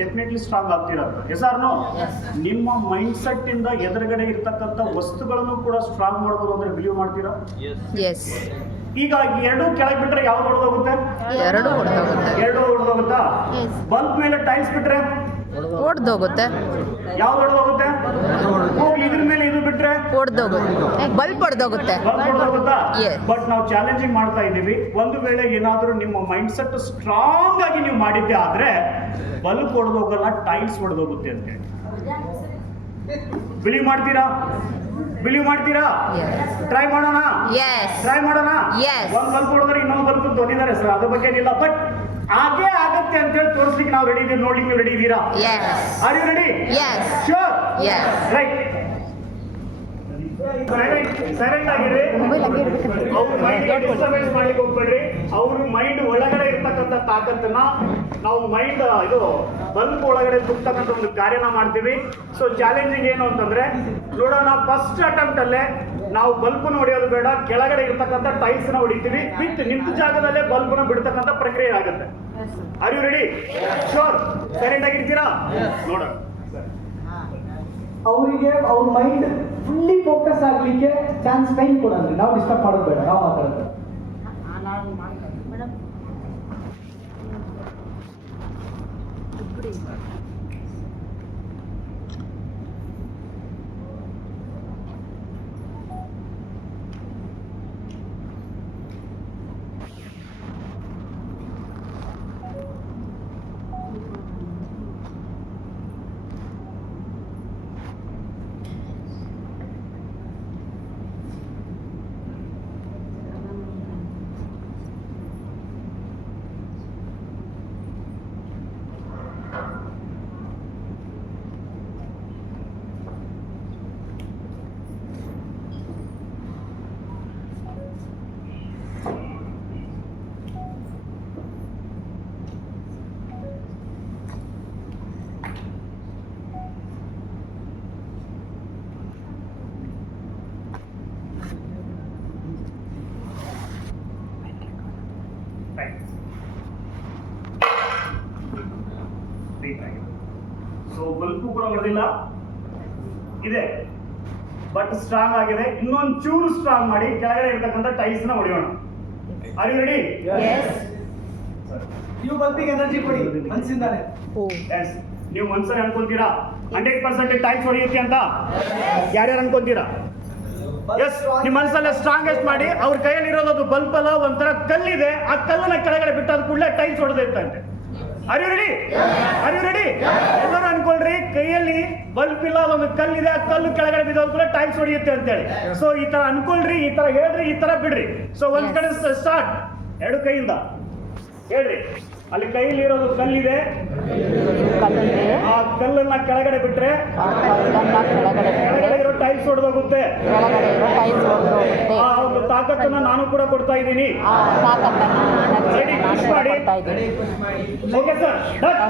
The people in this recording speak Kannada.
ಡೆಫಿನೆಟ್ಲಿ ಸ್ಟ್ರಾಂಗ್ ಆಗ್ತೀರಾ. Yes or no? ನಿಮ್ಮ ಮೈಂಡ್ ಸೆಟ್ ಇಂದ ಎದುರುಗಡೆ ಇರ್ತಕ್ಕಂಥ ವಸ್ತುಗಳನ್ನು ಕೂಡ ಸ್ಟ್ರಾಂಗ್ ಮಾಡ್ಬೋದು ಅಂದ್ರೆ ಬಿಲೀವ್ ಮಾಡ್ತೀರಾ? ಎಸ್. ಈಗ ಎರಡು ಕೆಳಗೆ ಬಿಟ್ರೆ ಯಾವ್ದು ಹೊಡೆದೋಗುತ್ತೆ? ಎರಡು ಹೊಡೆದೋಗುತ್ತಾ? ಬಲ್ಬ್ ಮೇಲೆ ಟೈಲ್ಸ್ ಬಿಟ್ರೆ ಹೊಡೆದೋಗುತ್ತೆ. ಯಾವ್ದು ಹೊಡೆದೋಗುತ್ತೆ? ಹೋಗ್ಲಿ, ಇದ್ರ ಮೇಲೆ ಇದು ಬಿಟ್ರೆ ಹೊಡೆದೋಗುತ್ತೆ. ಬಲ್ಬ್ ಹೊಡೆದೋಗುತ್ತೆ. ಬಟ್ ನಾವು ಚಾಲೆಂಜಿಂಗ್ ಮಾಡ್ತಾ ಇದ್ದೀವಿ. ಒಂದು ವೇಳೆ ಏನಾದರೂ ನಿಮ್ಮ ಮೈಂಡ್ ಸೆಟ್ ಸ್ಟ್ರಾಂಗ್ ಆಗಿ ನೀವು ಮಾಡಿದ್ದೆ ಆದ್ರೆ ಬಲ್ಬ್ ಹೊಡೆದೋಗಲ್ಲ, ಟೈಲ್ಸ್ ಹೊಡೆದೋಗುತ್ತೆ ಅಂತ ಹೇಳಿ. ಬಿಲೀವ್ ಮಾಡ್ತೀರಾ? ಟ್ರೈ ಮಾಡೋಣ. ಒಂದು ಬಲ್ಬ್ ಹೊಡೆದ್ರೆ ಇನ್ನೊಂದು ಬಲ್ಬ್ ತೊಂದಿದ್ದಾರೆ ಸರ್, ಅದ್ರ ಬಗ್ಗೆ ಏನಿಲ್ಲ. ಬಟ್ ಹಾಗೆ ಆಗತ್ತೆ ಅಂತ ಹೇಳಿ ತೋರಿಸ್ಲಿಕ್ಕೆ ನಾವು ರೆಡಿ ಇದೀವಿ. ನೋಡ್ಲಿಕ್ಕೆ ನೀವು ರೆಡಿ ಇದ್ದೀರಾ? Are you ready? Sure? Right. Silent ಆಗಿರ್ರಿ. ಅವ್ರ ಮೈಂಡ್ ಡಿಸ್ಟರ್ಬೆನ್ಸ್ ಮಾಡ್ಲಿಕ್ಕೆ ಹೋಗ್ಬೇಡ್ರಿ. ಅವ್ರ ಮೈಂಡ್ ಒಳಗಡೆ ಇರ್ತಕ್ಕಂಥ ತಾಕತ್ತನ್ನ ನಾವು ಮೈಂಡ್ ಇದು ಬಲ್ಬ್ ಒಳಗಡೆ ತುಂಬತಕ್ಕಂಥ ಒಂದು ಕಾರ್ಯನ ಮಾಡ್ತೀವಿ. ಸೊ ಚಾಲೆಂಜಿಂಗ್ ಏನು ಅಂತಂದ್ರೆ ನೋಡೋಣ, ಫಸ್ಟ್ ಅಟೆಂಪ್ಟ್ ಅಲ್ಲೇ ನಾವು ಬಲ್ಬ್ನ ಹೊಡೆಯೋದು ಬೇಡ, ಕೆಳಗಡೆ ಇರ್ತಕ್ಕಂಥ ಟೈಲ್ಸ್ ನ ಹೊಡಿತೀವಿ. ವಿತ್ ನಿಂತ ಜಾಗದಲ್ಲೇ ಬಲ್ಬ್ನ ಬಿಡ್ತಕ್ಕಂಥ ಪ್ರಕ್ರಿಯೆ ಆಗುತ್ತೆ. Are you ready? Sure? Silent ಆಗಿರ್ತೀರಾ? ನೋಡೋಣ. ಅವರಿಗೆ ಅವ್ರ ಮೈಂಡ್ ಫುಲ್ಲಿ ಫೋಕಸ್ ಆಗಲಿಕ್ಕೆ ಚಾನ್ಸ್ ಟೈಮ್ ಕೊಡೋದ್ರಿ. ನಾವು ಡಿಸ್ಟರ್ಬ್ ಮಾಡೋದು ಬೇಡ, ನಾವು ಮಾತಾಡೋದು. ಸೊ ಬಲ್ಬು ಕೂಡ ಹೊಡೆದಿಲ್ಲ ಇದೆ, ಬಟ್ ಸ್ಟ್ರಾಂಗ್ ಆಗಿದೆ. ಇನ್ನೊಂದು ಚೂರು ಸ್ಟ್ರಾಂಗ್ ಮಾಡಿ ಕೆಳಗಡೆ ಇರ್ತಕ್ಕಂಥ ಟೈಲ್ಸ್ ನ ಹೊಡೆಯೋಣ. R you ready? ನೀವು ಬಲ್ಬಿಗೆ ಎನರ್ಜಿ ಕೊಡಿ ಮನಸ್ಸಿಂದಾನೆ. ನೀವು ಮನ್ಸಲ್ಲಿ ಅನ್ಕೊಂತೀರಾ 100% ಟೈಲ್ಸ್ ಹೊಡೆಯುತ್ತೆ ಅಂತ? ಯಾರ್ಯಾರು ಅನ್ಕೊಂತೀರಾ? ಎಸ್, ನಿಮ್ಮ ಮನಸ್ಸಲ್ಲೇ ಸ್ಟ್ರಾಂಗೆಸ್ಟ್ ಮಾಡಿ. ಅವ್ರ ಕೈಯಲ್ಲಿ ಇರೋದು ಬಲ್ಬ್ ಅಲ್ಲ, ಒಂಥರ ಕಲ್ಲಿದೆ. ಆ ಕಲ್ಲನ್ನ ಕೆಳಗಡೆ ಬಿಟ್ಟಾದ ಕೂಡಲೇ ಟೈಲ್ಸ್ ಹೊಡೆದಿರ್ತಂತೆ. Are you ready? ಎಲ್ಲರೂ ಅನ್ಕೊಳ್ರಿ, ಕೈಯಲ್ಲಿ ಬಲ್ಬ್ ಇಲ್ಲ, ಅದೊಂದು ಕಲ್ಲಿದೆ, ಆ ಕಲ್ಲು ಕೆಳಗಡೆ ಬಿದ್ದೋದ್ ಕೂಡ ಟೈಲ್ಸ್ ಹೊಡೆಯುತ್ತೆ ಅಂತೇಳಿ. ಸೊ ಈ ತರ ಅನ್ಕೊಳ್ರಿ, ಈ ತರ ಹೇಳ್ರಿ, ಈ ತರ ಬಿಡ್ರಿ. ಸೊ ಒಂದ್ ಕಡೆ ಸ್ಟಾರ್ಟ್, ಎರಡು ಕೈಯಿಂದ ಹೇಳ್ರಿ. ಅಲ್ಲಿ ಕೈಯಲ್ಲಿ ಇರೋದು ಕಲ್ಲಿದೆ, ಆ ಕಲ್ಲನ್ನ ಕೆಳಗಡೆ ಬಿಟ್ರೆ ಕೆಳಗಡೆ ಇರೋ ಟೈಲ್ಸ್ ಹೊಡೆದೋಗುತ್ತೆ. ಆ ಒಂದು ತಾಕತ್ತನ್ನ ನಾನು ಕೂಡ ಕೊಡ್ತಾ ಇದ್ದೀನಿ. ರೆಡಿ? ಪುಷ್ ಮಾಡಿ. Okay sir, done.